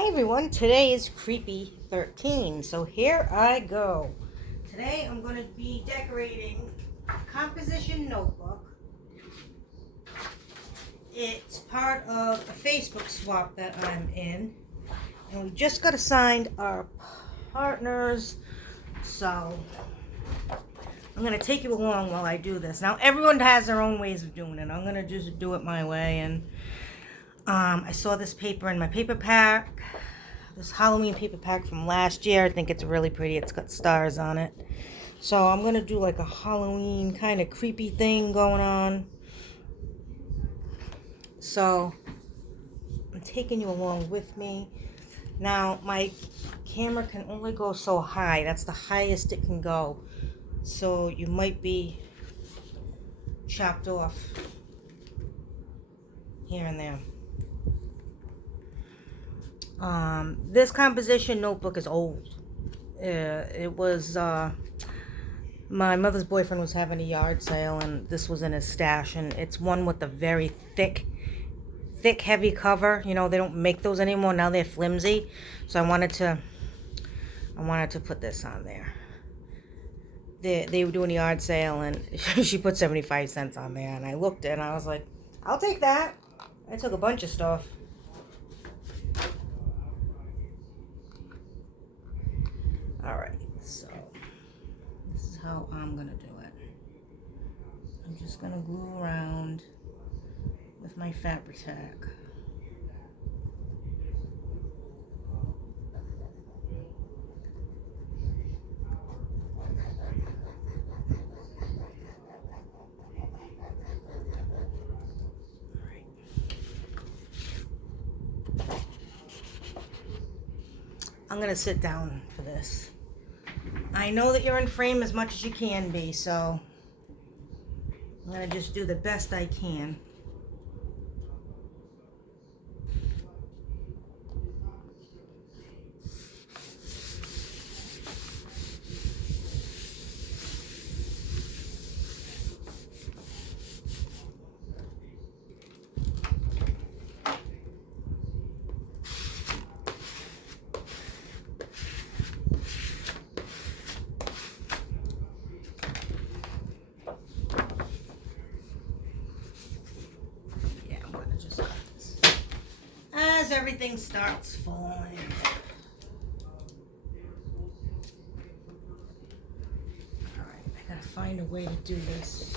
Hi everyone, today is Creepy 13, so here I go. Today I'm going to be decorating a composition notebook. It's part of a Facebook swap that I'm in, and we just got assigned our partners, so I'm going to take you along while I do this. Now everyone has their own ways of doing it. I'm going to just do it my way, and I saw this paper in my paper pack. This Halloween paper pack from last year. I think it's really pretty. It's got stars on it. So I'm going to do like a Halloween kind of creepy thing going on. So I'm taking you along with me. Now my camera can only go so high. That's the highest it can go. So you might be chopped off here and there. This composition notebook is old. It was my mother's boyfriend was having a yard sale, and this was in his stash, and it's one with a very thick heavy cover. You know, they don't make those anymore now. They're flimsy. So I wanted to put this on there. They were doing a yard sale, and she put 75 cents on there, and I looked and I was like, I'll take that. I took a bunch of stuff. Alright, so this is how I'm gonna do it. I'm just gonna glue around with my Fabri-Tac. I'm gonna sit down for this. I know that you're in frame as much as you can be, so I'm gonna just do the best I can. As everything starts falling. Alright, I gotta find a way to do this.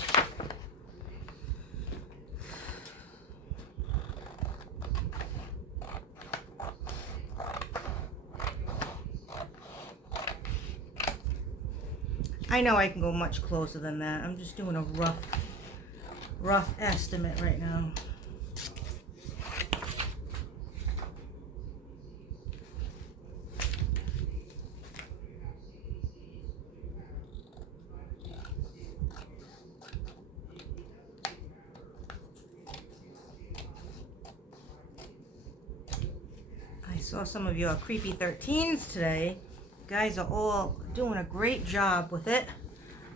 I know I can go much closer than that. I'm just doing a rough estimate right now. I saw some of your creepy 13s today. You guys are all doing a great job with it.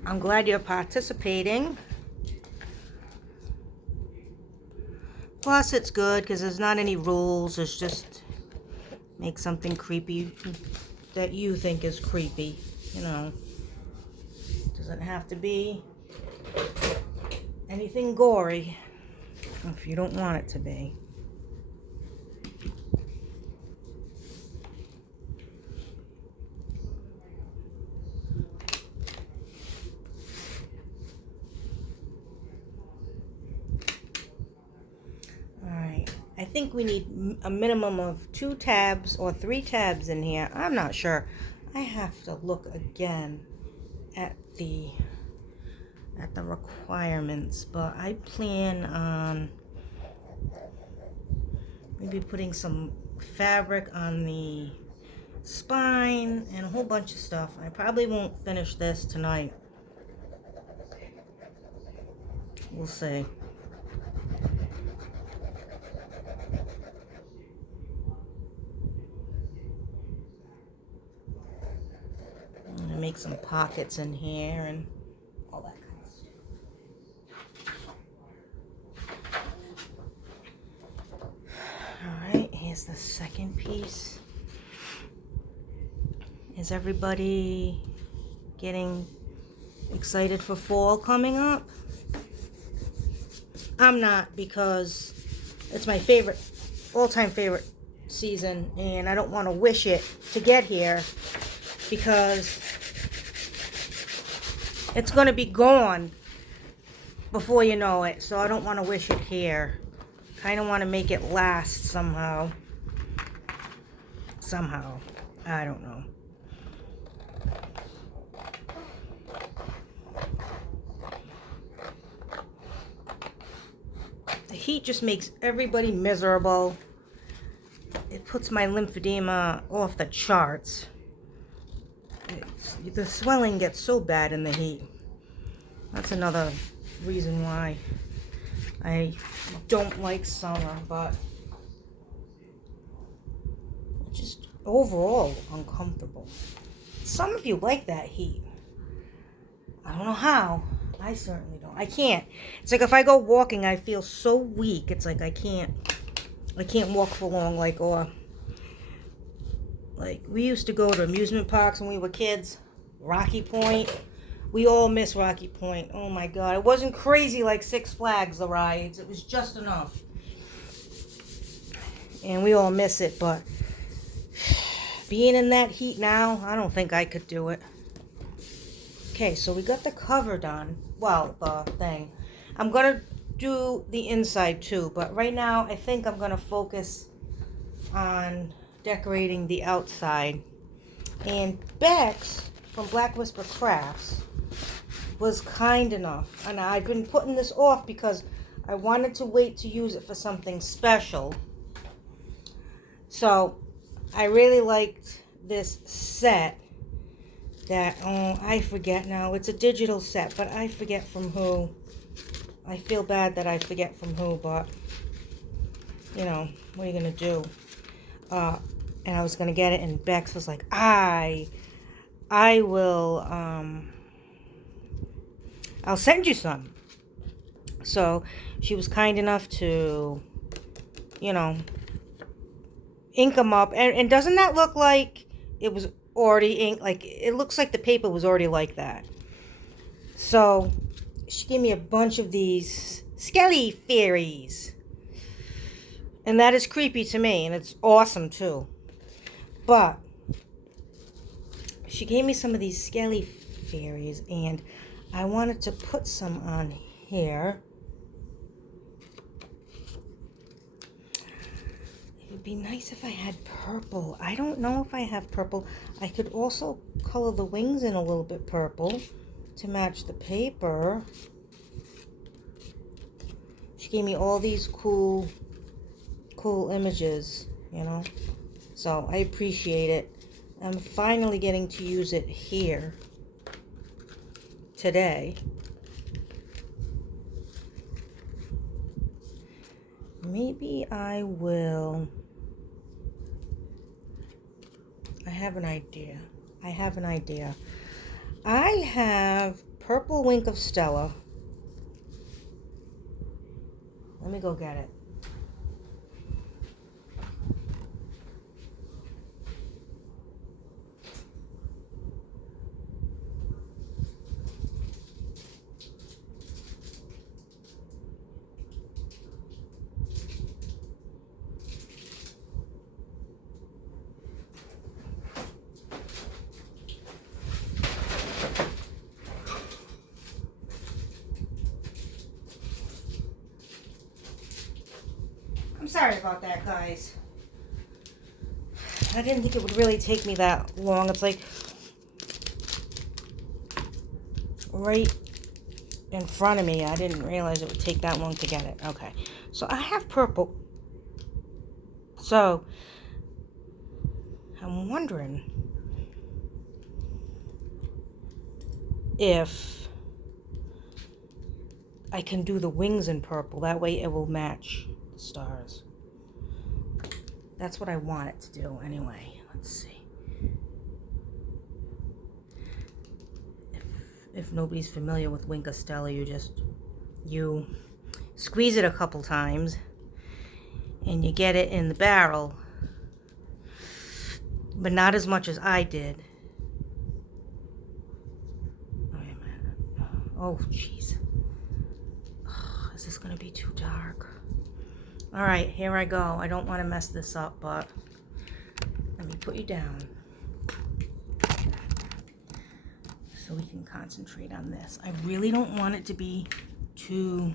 I'm glad you're participating. Plus, it's good because there's not any rules. It's just make something creepy that you think is creepy. You know, doesn't have to be anything gory if you don't want it to be. I think we need a minimum of 2 tabs or 3 tabs in here. I'm not sure. I have to look again at the requirements, but I plan on maybe putting some fabric on the spine and a whole bunch of stuff. I probably won't finish this tonight. We'll see. Make some pockets in here and all that kind of stuff. Alright, here's Here's the second piece. Is everybody getting excited for fall coming up? I'm not, because it's my favorite, all-time favorite season, and I don't want to wish it to get here because it's going to be gone before you know it. So I don't want to wish it here. Kind of want to make it last somehow. Somehow. I don't know. The heat just makes everybody miserable. It puts my lymphedema off the charts. The swelling gets so bad in the heat. That's another reason why I don't like summer, but just overall uncomfortable. Some of you like that heat. I don't know how. I certainly don't. I can't. It's like if I go walking, I feel so weak. It's like I can't walk for long. Like we used to go to amusement parks when we were kids. Rocky Point. We all miss Rocky Point. Oh my God. It wasn't crazy like Six Flags, the rides. It was just enough. And we all miss it, but being in that heat now, I don't think I could do it. Okay, so we got the cover done. Well, the thing. I'm going to do the inside too, but right now I think I'm going to focus on decorating the outside. And Bex from Black Whisper Crafts was kind enough, and I've been putting this off because I wanted to wait to use it for something special. So I really liked this set that, I forget now, it's a digital set, but I forget from who. I feel bad that I forget from who, but you know, what are you gonna do? And I was gonna get it, and Bex was like, I will, I'll send you some. So she was kind enough to, you know, ink them up. And doesn't that look like it was already inked? Like, it looks like the paper was already like that. So she gave me a bunch of these Skelly fairies. And that is creepy to me, and it's awesome too. But she gave me some of these Skelly fairies, and I wanted to put some on here. It would be nice if I had purple. I don't know if I have purple. I could also color the wings in a little bit purple to match the paper. She gave me all these cool images, you know. So I appreciate it. I'm finally getting to use it here today. Maybe I will. I have an idea. I have Purple Wink of Stella. Let me go get it. I'm sorry about that, guys. I didn't think it would really take me that long. It's like right in front of me. I didn't realize it would take that long to get it. Okay. So I have purple. So I'm wondering if I can do the wings in purple. That way it will match the stars. That's what I want it to do anyway. Let's see. If nobody's familiar with Wink of Stella, you squeeze it a couple times and you get it in the barrel but not as much as I did. Wait a minute. Oh, jeez. Is this gonna be too dark? All right, here I go. I don't want to mess this up, but let me put you down so we can concentrate on this. I really don't want it to be too...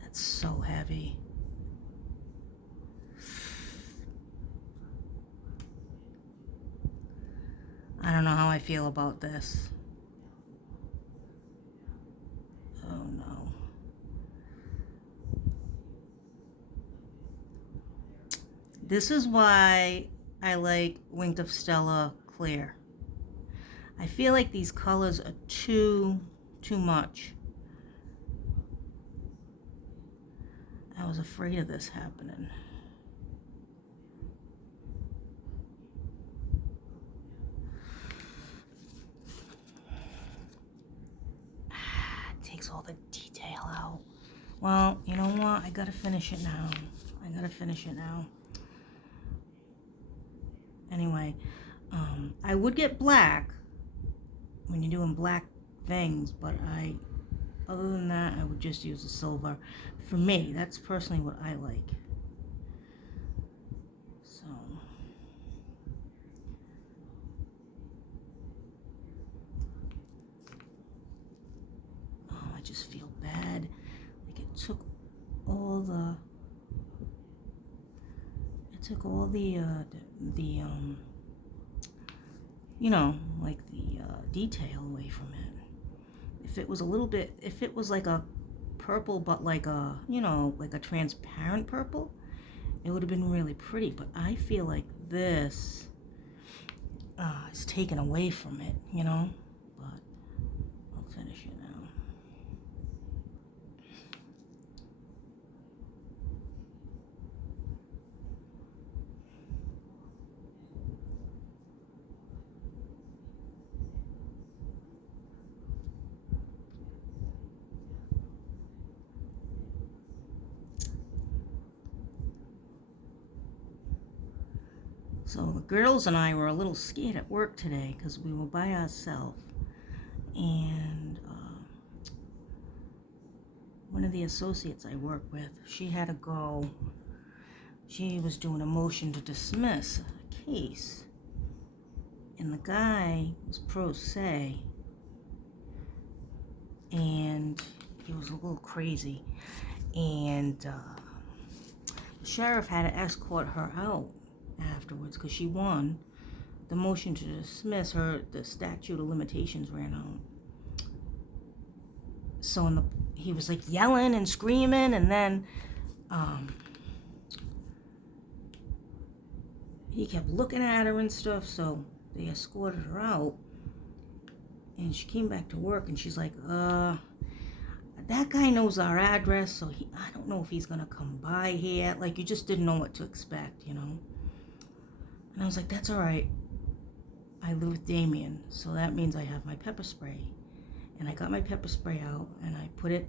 That's so heavy. I don't know how I feel about this. Oh no. This is why I like Wink of Stella Clear. I feel like these colors are too much. I was afraid of this happening. It takes all the detail out. Well, you know what? I gotta finish it now. Anyway, I would get black when you're doing black things, but other than that, I would just use the silver. For me, that's personally what I like. So, I just feel bad. Like it took all the you know, like the detail away from it. If it was a little bit, if it was like a purple, but like a, you know, like a transparent purple, it would have been really pretty. But I feel like this is taken away from it, you know. But I'll finish it now. So the girls and I were a little scared at work today because we were by ourselves, and one of the associates I work with, she had to go. She was doing a motion to dismiss a case, and the guy was pro se, and he was a little crazy, and the sheriff had to escort her out afterwards because she won the motion to dismiss her. The statute of limitations ran out. So he was like yelling and screaming, and then he kept looking at her and stuff, so they escorted her out, and she came back to work, and she's like, that guy knows our address, so I don't know if he's gonna come by here. Like, you just didn't know what to expect, you know. And I was like, that's all right. I live with Damien, so that means I have my pepper spray. And I got my pepper spray out, and I put it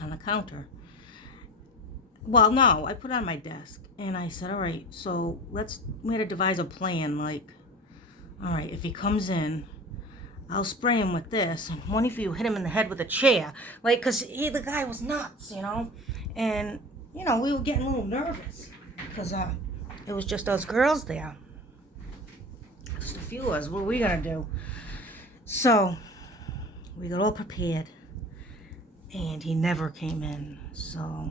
on the counter. Well, no, I put it on my desk. And I said, all right, so we had to devise a plan. Like, all right, if he comes in, I'll spray him with this. And one of you hit him in the head with a chair. Like, because the guy was nuts, you know. And, you know, we were getting a little nervous. Because it was just us girls there. Just a few of us. What are we going to do? So, we got all prepared. And he never came in. So,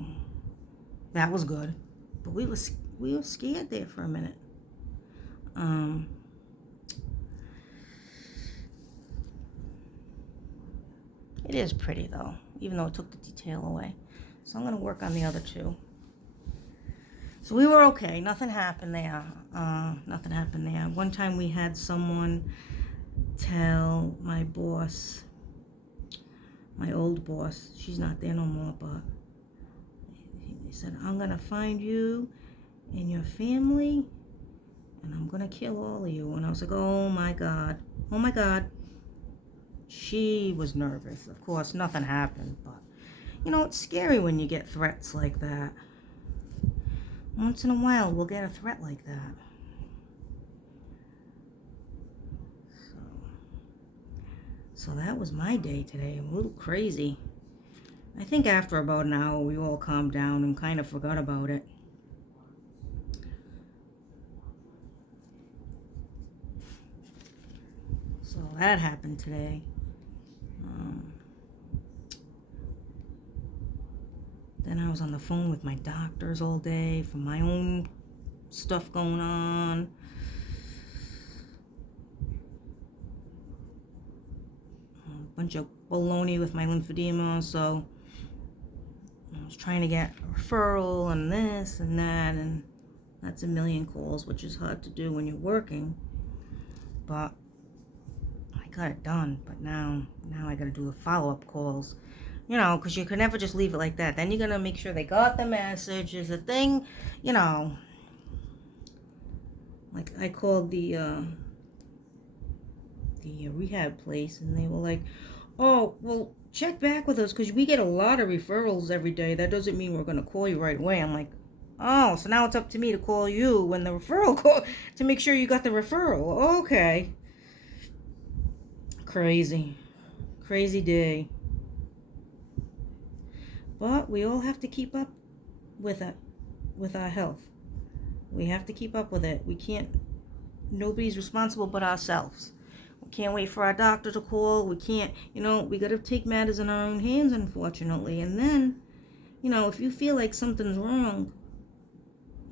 that was good. But we were scared there for a minute. It is pretty, though. Even though it took the detail away. So, I'm going to work on the other two. So we were okay. Nothing happened there. One time we had someone tell my boss, my old boss, she's not there no more, but they said, I'm going to find you and your family, and I'm going to kill all of you. And I was like, oh my God. She was nervous. Of course, nothing happened, but, you know, it's scary when you get threats like that. Once in a while, we'll get a threat like that. So that was my day today. A little crazy. I think after about an hour, we all calmed down and kind of forgot about it. So that happened today. Then I was on the phone with my doctors all day for my own stuff going on. A bunch of baloney with my lymphedema, so I was trying to get a referral and this and that, and that's a million calls, which is hard to do when you're working. But I got it done. But now I got to do the follow-up calls. You know, because you can never just leave it like that. Then you're going to make sure they got the message. There's a thing, you know. Like, I called the rehab place, and they were like, oh, well, check back with us, because we get a lot of referrals every day. That doesn't mean we're going to call you right away. I'm like, oh, so now it's up to me to call you when the referral call, to make sure you got the referral. Okay. Crazy day. But we all have to keep up with it, with our health. We have to keep up with it. We can't, nobody's responsible but ourselves. We can't wait for our doctor to call. We can't, we got to take matters in our own hands, unfortunately. And then, if you feel like something's wrong,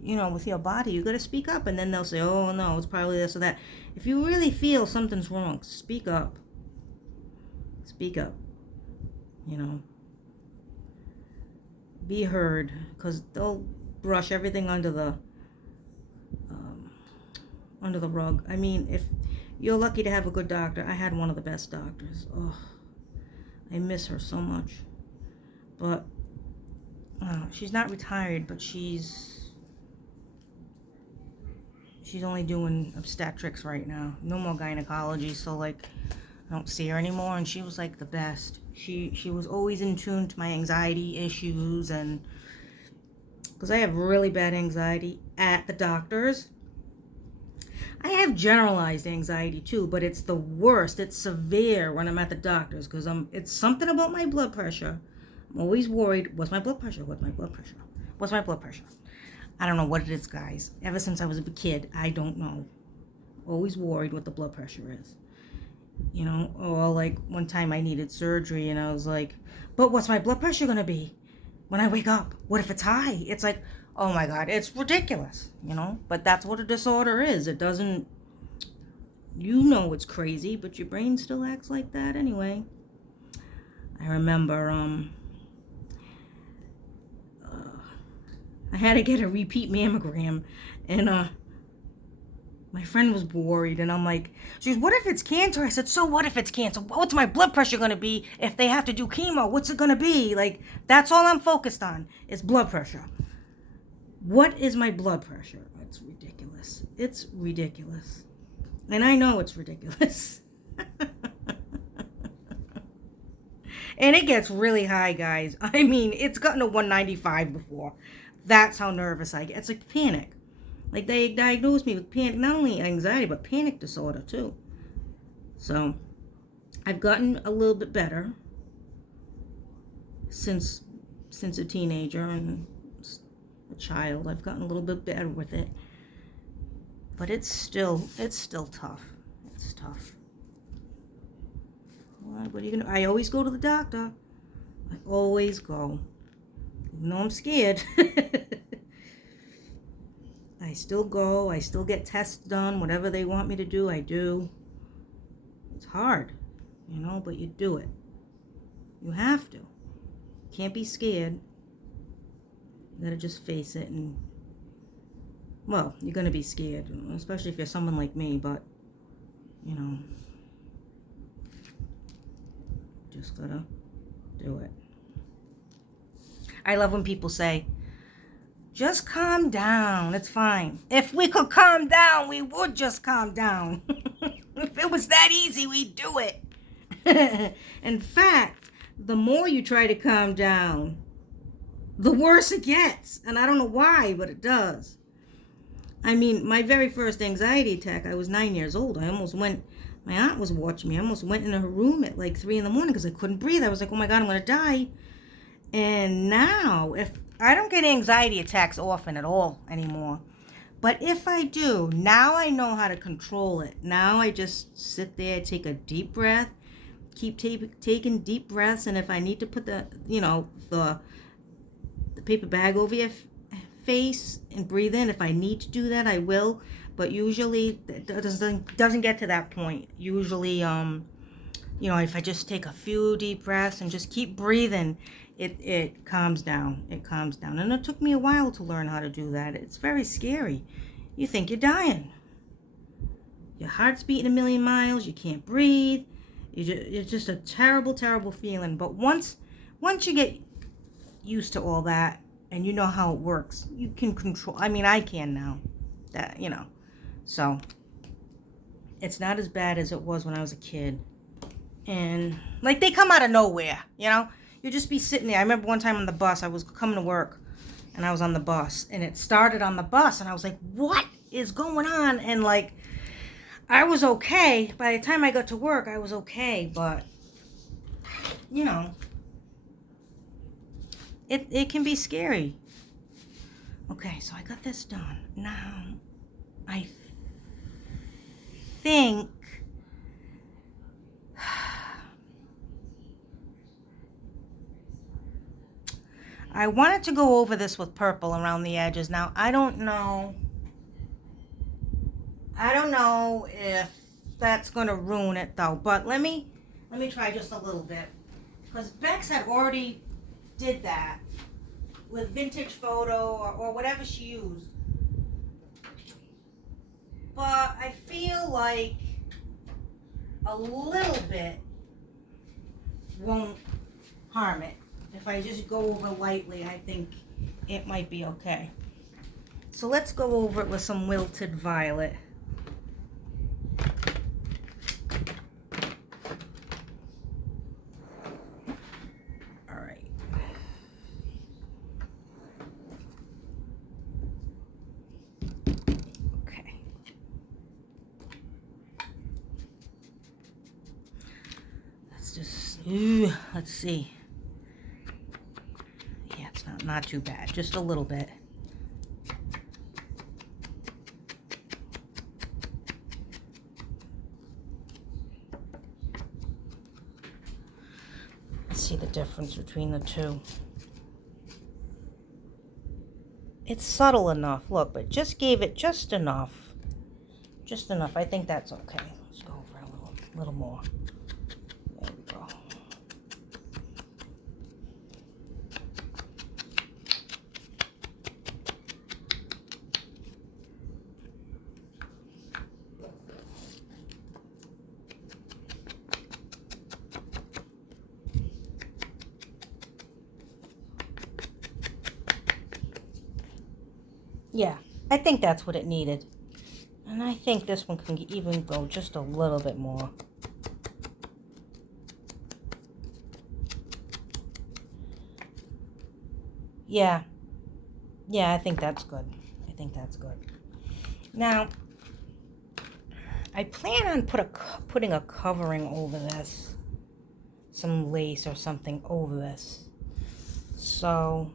with your body, you got to speak up. And then they'll say, oh, no, it's probably this or that. If you really feel something's wrong, speak up. Speak up. Be heard, because they'll brush everything under the rug. I mean, if you're lucky to have a good doctor, I had one of the best doctors. Oh, I miss her so much. But she's not retired, but she's only doing obstetrics right now. No more gynecology, so I don't see her anymore. And she was the best. She was always in tune to my anxiety issues, and because I have really bad anxiety at the doctors. I have generalized anxiety too, but it's the worst. It's severe when I'm at the doctors, because it's something about my blood pressure. I'm always worried. What's my blood pressure? What's my blood pressure? What's my blood pressure? I don't know what it is, guys. Ever since I was a kid, I don't know. Always worried what the blood pressure is. Or one time I needed surgery, and I was like, but what's my blood pressure going to be when I wake up? What if it's high? It's like, oh my God, it's ridiculous, but that's what a disorder is. It doesn't, it's crazy, but your brain still acts like that anyway. I remember, I had to get a repeat mammogram, and, my friend was worried, and I'm like, she goes, what if it's cancer? I said, so what if it's cancer? What's my blood pressure going to be if they have to do chemo? What's it going to be? That's all I'm focused on is blood pressure. What is my blood pressure? It's ridiculous. It's ridiculous. And I know it's ridiculous. And it gets really high, guys. I mean, it's gotten to 195 before. That's how nervous I get. It's like panic. They diagnosed me with panic, not only anxiety, but panic disorder, too. So, I've gotten a little bit better since a teenager and a child. I've gotten a little bit better with it. But it's still tough. It's tough. What are you gonna? I always go to the doctor. I always go. Even though I'm scared. I still go. I still get tests done. Whatever they want me to do, I do. It's hard, but you do it. You have to. You can't be scared. You gotta just face it, and well, you're gonna be scared, especially if you're someone like me, but just gotta do it. I love when people say, just calm down, it's fine. If we could calm down, we would just calm down. If it was that easy, we'd do it. In fact, the more you try to calm down, the worse it gets. And I don't know why, but it does. I mean, my very first anxiety attack, I was 9 years old. I almost went, my aunt was watching me. I almost went in her room at like 3 in the morning because I couldn't breathe. I was like, oh my God, I'm going to die. And now, if I don't get anxiety attacks often at all anymore, but if I do, now I know how to control it. Now I just sit there, take a deep breath, keep taking deep breaths, and if I need to put the paper bag over your face and breathe in, if I need to do that, I will. But usually it doesn't get to that point. Usually, if I just take a few deep breaths and just keep breathing, it calms down. It calms down. And it took me a while to learn how to do that. It's very scary. You think you're dying. Your heart's beating a million miles. You can't breathe. It's just a terrible, terrible feeling. But once you get used to all that and you know how it works, you can control. I mean, I can now. So it's not as bad as it was when I was a kid. And like they come out of nowhere, you just be sitting there. I remember one time on the bus, I was coming to work and I was on the bus and it started on the bus and I was like, what is going on? And like, I was okay. By the time I got to work, I was okay, but it can be scary. Okay, so I got this done. Now, I think I wanted to go over this with purple around the edges. Now, I don't know if that's going to ruin it though, but let me try just a little bit. Because Bex had already did that with Vintage Photo or whatever she used. But I feel like a little bit won't harm it. If I just go over lightly, I think it might be okay. So let's go over it with some Wilted Violet. All right. Okay. Let's see. Yeah, it's not too bad. Just a little bit. Let's see the difference between the two. It's subtle enough, look, but just gave it just enough. Just enough. I think that's okay. Let's go over a little more. There we go. Yeah, I think that's what it needed. And I think this one can even go just a little bit more. Yeah, I think that's good. Now, I plan on putting a covering over this. Some lace or something over this. So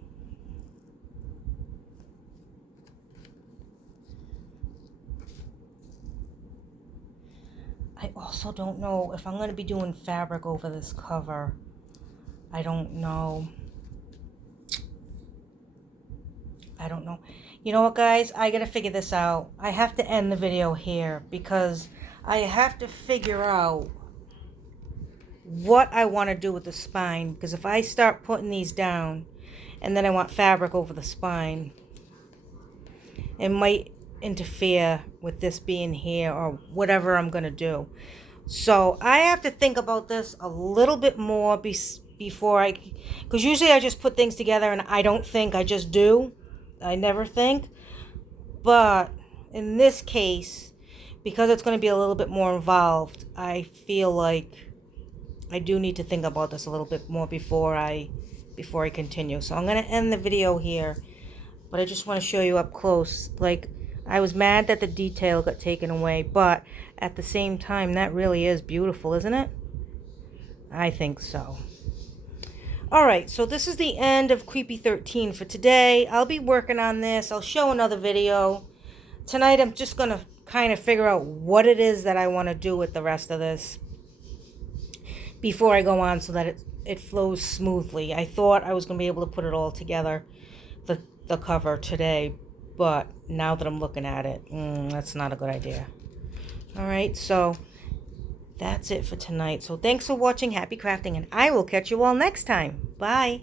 I also don't know if I'm going to be doing fabric over this cover. I don't know. You know what, guys? I got to figure this out. I have to end the video here because I have to figure out what I want to do with the spine. Because if I start putting these down and then I want fabric over the spine, it might interfere with this being here or whatever I'm going to do. So I have to think about this a little bit more before because usually I just put things together and I don't think, I just do. I never think. But in this case, because it's going to be a little bit more involved, I feel like I do need to think about this a little bit more before I before I continue. So I'm going to end the video here. But I just want to show you up close. Like, I was mad that the detail got taken away, but at the same time, that really is beautiful, isn't it? I think so. Alright, so this is the end of Creepy 13 for today. I'll be working on this. I'll show another video. Tonight, I'm just going to kind of figure out what it is that I want to do with the rest of this before I go on so that it flows smoothly. I thought I was going to be able to put it all together, the cover today, but now that I'm looking at it, that's not a good idea. Alright, so that's it for tonight. So thanks for watching. Happy crafting, and I will catch you all next time. Bye.